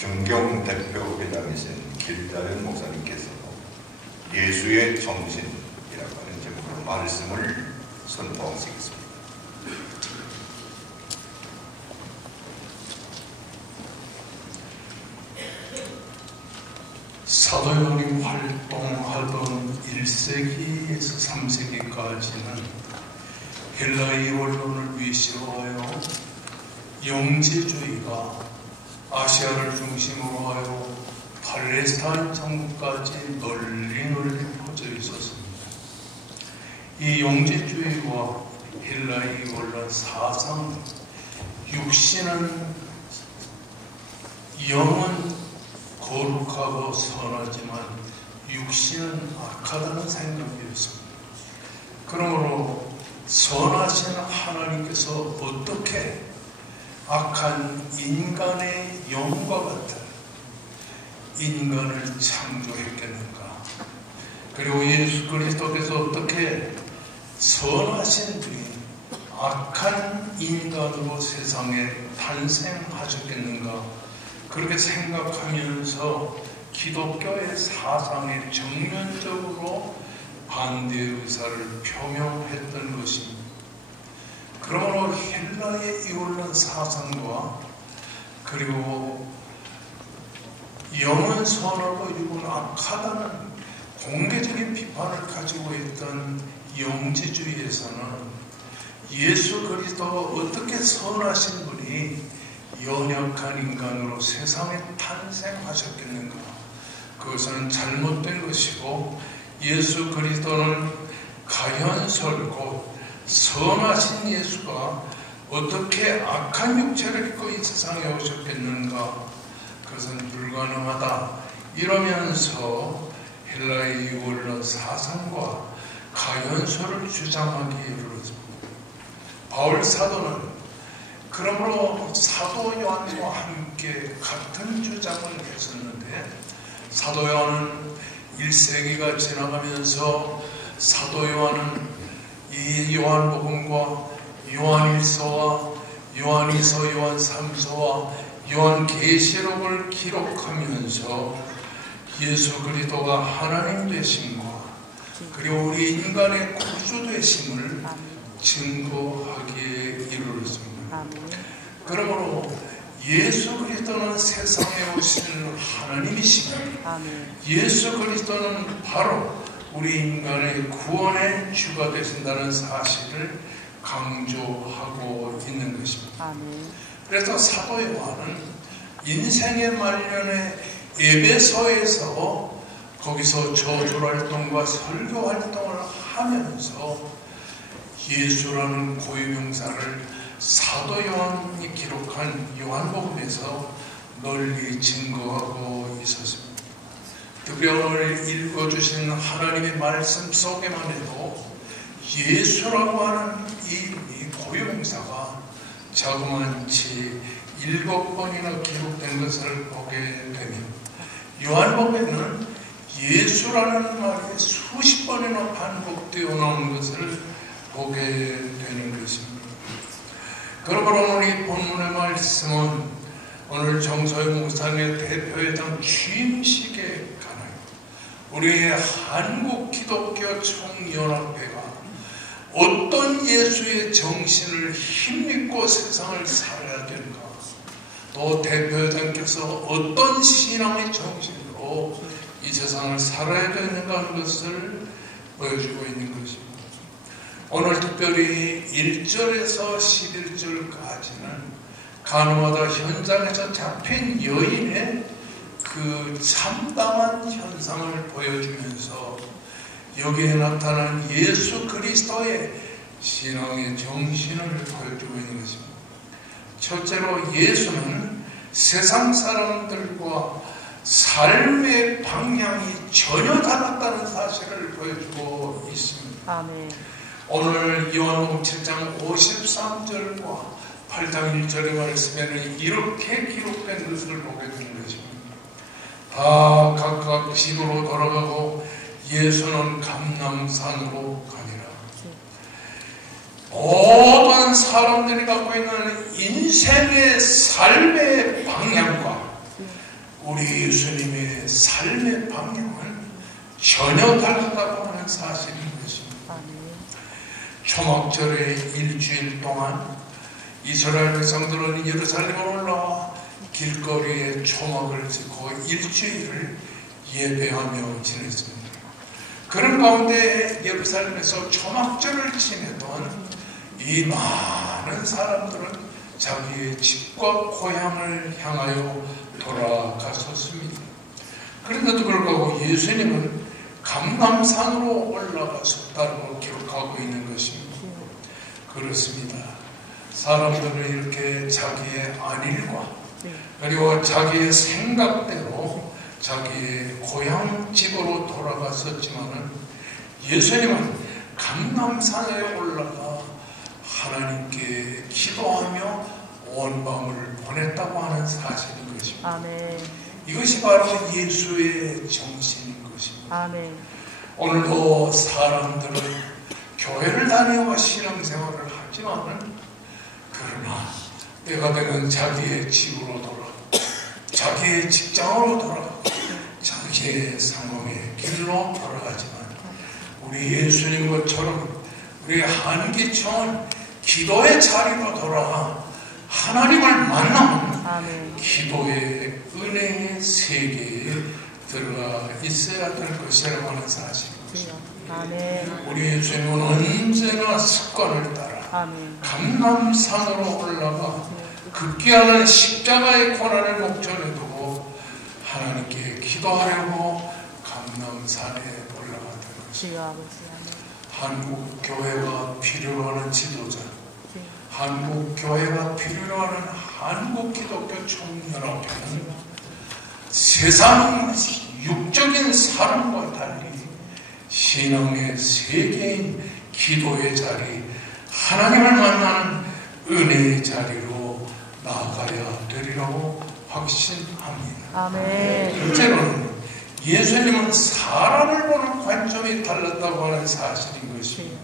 중경 대표 회장이신 길다른 목사님께서 예수의 정신이라고 하는 제목으로 말씀을 선포하시겠습니다. 사도 요한이 활동하던 1세기에서 3세기까지는 헬라의 원론을 위시로하여 영지주의가 아시아를 중심으로 하여 팔레스타인 정부까지 널리 퍼져 있었습니다. 이 영지주의와 헬라의 원론 사상, 육신은 영은 거룩하고 선하지만 육신은 악하다는 생각이었습니다. 그러므로 선하신 하나님께서 어떻게 악한 인간의 영과 같은 인간을 창조했겠는가? 그리고 예수 그리스도께서 어떻게 선하신 분이 악한 인간으로 세상에 탄생하셨겠는가? 그렇게 생각하면서 기독교의 사상에 정면적으로 반대 의사를 표명했던 것입니다. 그러므로 헬라의 이원론 사상과 그리고 영은 선하고 일부는 악하다는 공개적인 비판을 가지고 있던 영지주의에서는 예수 그리스도가 어떻게 선하신 분이 연약한 인간으로 세상에 탄생하셨겠는가? 그것은 잘못된 것이고 예수 그리스도는 가현설 곧 선하신 예수가 어떻게 악한 육체를 입고 이 세상에 오셨겠는가? 그것은 불가능하다. 이러면서 헬라의 원론 사상과 가현설을 주장하기에 이르렀습니다. 바울 사도는 그러므로 사도 요한과 함께 같은 주장을 했었는데 사도 요한은 1세기가 지나가면서 사도 요한은 이 요한복음과 요한일서와 요한이서, 요한삼서와 요한계시록을 기록하면서 예수 그리스도가 하나님 되심과 그리고 우리 인간의 구주 되심을 증거하기에 이르렀습니다. 그러므로 예수 그리스도는 세상에 오신 하나님이시고 예수 그리스도는 바로 우리 인간의 구원의 주가 되신다는 사실을 강조하고 있는 것입니다. 그래서 사도 요한은 인생의 말년에 에베소에서 거기서 저주 활동과 설교 활동을 하면서 예수라는 고유명사를 사도 요한이 기록한 요한복음에서 널리 증거하고 있었습니다. 특히 오늘 읽어주신 하나님의 말씀 속에만 해도 예수라고 하는 이 고유명사가 자그마치 7번이나 기록된 것을 보게 됩니다. 요한복음에는 예수라는 말이 수십 번이나 반복되어 나오는 것을 보게 되는 것입니다. 그러므로 오늘 이 본문의 말씀은 오늘 정서영 목사님의 대표회장 취임식에 관하여 우리의 한국 기독교 총연합회가 어떤 예수의 정신을 힘입고 세상을 살아야 되는가, 또 대표회장께서 어떤 신앙의 정신으로 이 세상을 살아야 되는가 하는 것을 보여주고 있는 것입니다. 오늘 특별히 1절에서 11절까지는 간호하다 현장에서 잡힌 여인의 그 참담한 현상을 보여주면서 여기에 나타난 예수 그리스도의 신앙의 정신을 보여주고 있는 것입니다. 첫째로 예수는 세상 사람들과 삶의 방향이 전혀 달랐다는 사실을 보여주고 있습니다. 아멘. 오늘 요한복음 7장 53절과 8장 1절의 말씀에는 이렇게 기록된 것을 보게 되는 것입니다. 다 각각 집으로 돌아가고 예수는 감람산으로 가니라. 모든 사람들이 갖고 있는 인생의 삶의 방향과 우리 예수님의 삶의 방향은 전혀 다르다고 하는 사실인 것입니다. 초막절의 일주일 동안 이스라엘 백성들은 예루살렘에 올라와 길거리에 초막을 짓고 일주일을 예배하며 지냈습니다. 그런 가운데 예루살렘에서 초막절을 지내던 이 많은 사람들은 자기의 집과 고향을 향하여 돌아갔었습니다. 그런데도 불구하고 예수님은 감람산으로 올라가셨다고 기록하고 있는 것입니다. 그렇습니다. 사람들은 이렇게 자기의 안일과 그리고 자기의 생각대로 자기의 고향집으로 돌아갔었지만은 예수님은 감람산에 올라가 하나님께 기도하며 온 밤을 보냈다고 하는 사실인 것입니다. 아멘. 이것이 바로 예수의 정신인 것입니다. 아멘. 오늘도 사람들은 교회를 다니고 신앙생활을 하지만은 그러나 때가 되면 자기의 집으로 돌아가고 자기의 직장으로 돌아가고 자기의 상황의 길로 돌아가지만 우리 예수님 것처럼 우리 한기총은 기도의 자리로 돌아가 하나님을 만나면 아멘. 기도의 은혜의 세계에 들어가 있어야 될 것이라고 하는 사실입니다. 아멘. 우리 예수님은 언제나 습관을 따라 아멘. 감람산으로 올라가 극기하는 십자가의 고난을 목전에 두고 하나님께 기도하려고 감람산에 올라갔던 것입니다. 한국 교회가 필요로 하는 지도자, 한국 교회가 필요로 하는 한국 기독교 총연합회는 세상 육적인 사람과 달리 신앙의 세계인 기도의 자리, 하나님을 만나는 은혜의 자리로 나아가야 되리라고 확신합니다. 아멘. 둘째로는 예수님은 사람을 보는 관점이 달랐다고 하는 사실인 것입니다.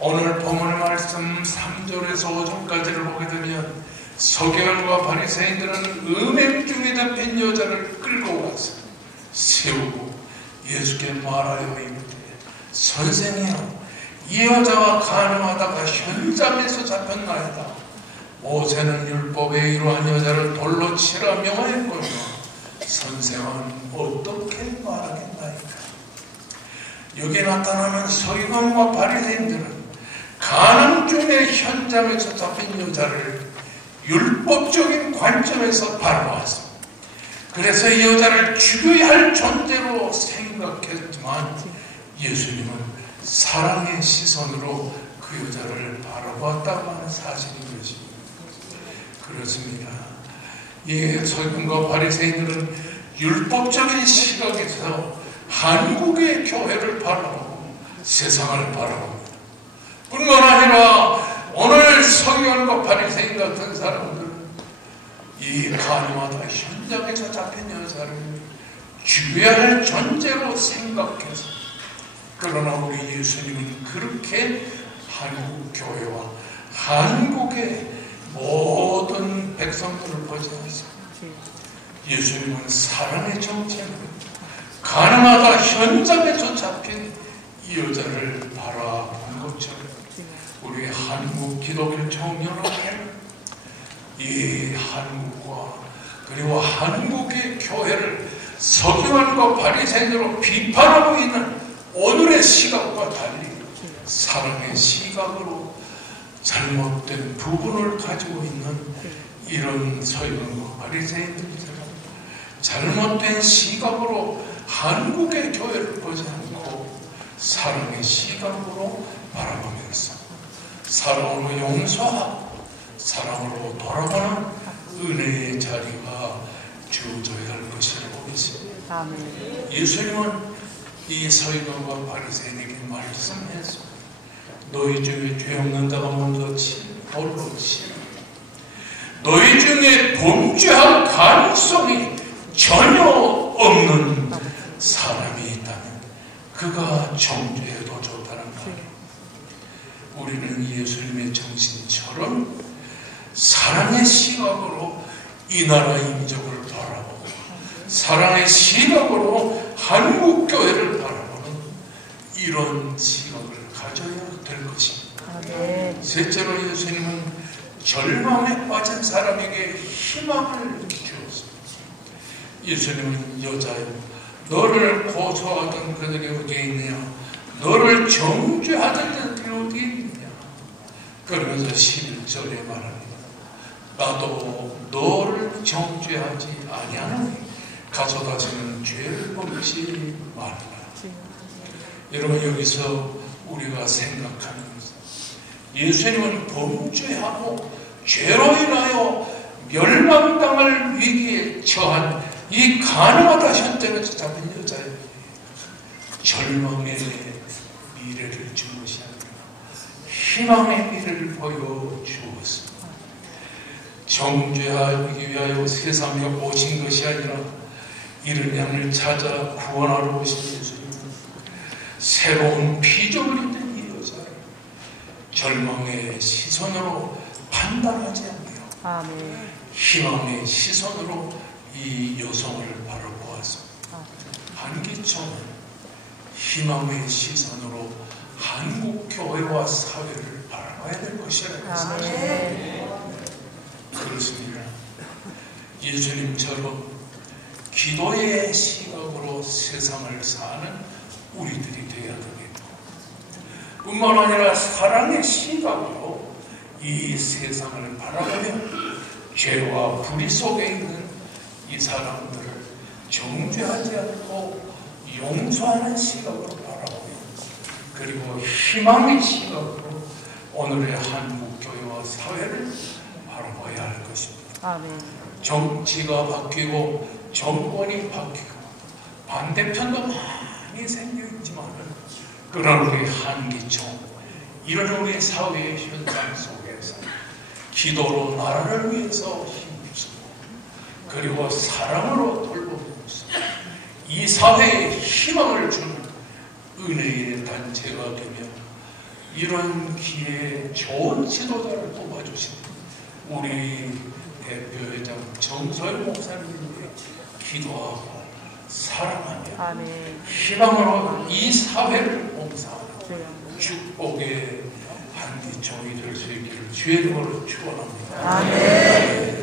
오늘 본문의 말씀 3절에서 5절까지를 보게 되면 서기관과 바리새인들은 음행 중에 잡힌 여자를 끌고 와서 세우고 예수께 말하여 이르되 선생이여 이 여자와 간음하다가 현잠에서 잡혔나이다. 모세는 율법에 이러한 여자를 돌로 치라 명하였거니와 선생은 어떻게 말하겠나이까. 여기 나타나는 서기관과 바리새인들은 간음 중에 현잠에서 잡힌 여자를 율법적인 관점에서 바라보았습니다. 그래서 이 여자를 죽여야 할 존재로 생각했지만 예수님은 사랑의 시선으로 그 여자를 바라보았다고 하는 사실인 것입니다. 그렇습니다. 이 서기관과 바리새인들은 율법적인 시각에서 한국의 교회를 바라보고 세상을 바라봅니다. 뿐만 아니라 오늘 서기관과 바리새인 같은 사람들은 이 간음하다 현장에서 잡힌 여자를 죽여야 할 존재로 생각해서, 그러나 우리 예수님은 그렇게 한국 교회와 한국의 모든 백성들을 보지 않습니다. 예수님은 사랑의 정체로 가늠하다 현장에서 잡힌 이 여자를 바라본 것처럼 우리 한국 기독교 총연합회는 이 한국과 그리고 한국의 교회를 서기관과 바리새인으로 비판하고 있는 오늘의 시각과 달리 사랑의 시각으로 잘못된 부분을 가지고 있는 이런 서기관과 바리새인들처럼 잘못된 시각으로 한국의 교회를 보지 않고 사랑의 시각으로 바라보면서 사랑으로 용서하고 사랑으로 돌아가는 은혜의 자리가 주어져야 할 것이라고 믿습니다. 아멘. 예수님은 이 서기관과 바리새인에게 말씀해서 너희 중에 죄 없는 자가 먼저 돌로 치라. 너희 중에 범죄할 가능성이 전혀 없는 사람이 있다면 그가 정죄해도 좋다는 말이에요. 우리는 예수님의 정신처럼 사랑의 시각으로 이 나라 인적을 바라보고 사랑의 시각으로 한국 교회를 바라보는 이런 시각을 가져야 될 것입니다. 아멘. 셋째로 예수님은 절망에 빠진 사람에게 희망을 주었습니다. 예수님은 여자여 너를 고소하던 그들이 어디에 있느냐, 너를 정죄하던 그들이 어디에 있느냐. 그러면서 11절에 말합니다. 나도 너를 정죄하지 아니하노니 가져다 주는 죄를 범치 말라. 여러분, 여기서 우리가 생각하는 것은 예수님은 범죄하고 죄로 인하여 멸망당할 위기에 처한 이 가늠하다 현장에서 잡힌 여자의 절망의 미래를 준 것이 아니라 희망의 미래를 보여주었습니다. 정죄하기 위하여 세상에 오신 것이 아니라 이른 양을 찾아 구원하러 오신 예수님은 새로운 피조물이 된 이 여자를 절망의 시선으로 판단하지 않고요, 아멘. 희망의 시선으로 이 여성을 바라보았습니다. 한기총은 희망의 시선으로 한국 교회와 사회를 바라봐야 될 것이라고 생각합니다. 그렇습니다. 예수님처럼 기도의 시각으로 세상을 사는 우리들이 되어야 되겠고, 뿐만 아니라 사랑의 시각으로 이 세상을 바라보며 죄와 불의 속에 있는 이 사람들을 정죄하지 않고 용서하는 시각으로 바라보며, 그리고 희망의 시각으로 오늘의 한국 교회와 사회를 바라봐야 할 것입니다. 아멘. 정치가 바뀌고 정권이 바뀌고 반대편도 많이 생겨 있지만, 그런 우리 한기총, 이런 우리 사회의 현상 속에서 기도로 나라를 위해서 힘쓰고, 그리고 사랑으로 돌보면서 이 사회에 희망을 주는 은혜의 단체가 되며, 이런 기회에 좋은 지도자를 뽑아주신 우리 대표회장 정서영 목사님께 기도하고 사랑하며 아멘. 희망으로 이 사회를 봉사하는 주여. 축복의 한기총이 될 수 있기를 주의 이름으로 축원합니다. 아멘.